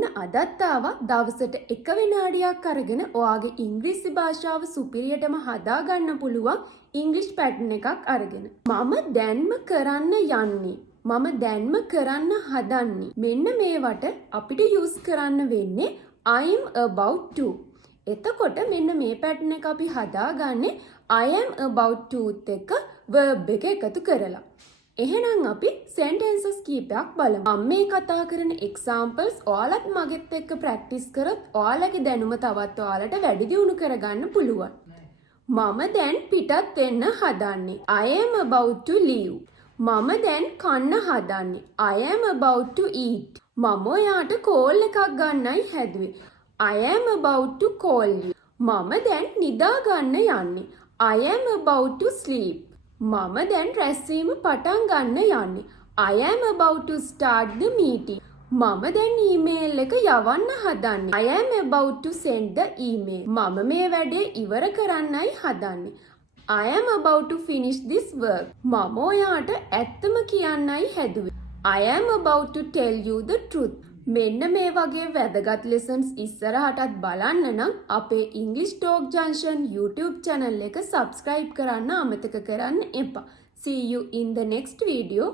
ඔන්න අදත් ආවා දවසට එක විනාඩියක් අරගෙන ඔයාගේ ඉංග්‍රීසි භාෂාව සුපිරියටම හදා ගන්න පුළුවන් ඉංග්‍රීසි පැටර්න් එකක් අරගෙන. මම දැන්ම කරන්න යන්නේ. මම දැන්ම කරන්න හදන්නේ. මෙන්න මේවට අපිට යූස් කරන්න වෙන්නේ I'm about to. එතකොට මෙන්න මේ පැටර්න් එක අපි හදාගන්නේ I am about to එක verb එක එකතු කරලා. එහෙනම් අපි sentences කීපයක් බලමු. මම මේ කතා කරන examples ඔයාලත් මගෙත් එක්ක practice කරොත් ඔයාලගේ දැනුම තවත් ඔයාලට වැඩි දියුණු කරගන්න පුළුවන්. මම දැන් පිටත් වෙන්න හදන්නේ. I am about to leave. මම දැන් කන්න හදන්නේ. I am about to eat. මම ඔයාට call එකක් ගන්නයි හැදුවේ. I am about to call you. මම දැන් නිදා ගන්න යන්නේ. I am about to sleep. මම දැන් රැස්වීම පටන් ගන්න යන්නේ. I am about to start the meeting. මම දැන් ඊමේල් එක යවන්න හදන්නේ. I am about to send the email. මම මේ වැඩේ ඉවර කරන්නයි හදන්නේ. I am about to finish this work. මම ඔයාට ඇත්තම කියන්නයි හැදුවේ. I am about to tell you the truth. මෙන්න මේ වගේ වැදගත් lessons ඉස්සරහටත් බලන්න නම් අපේ English Talk Junction YouTube channel එක subscribe කරන්න අමතක කරන්න එපා. See you in the next video.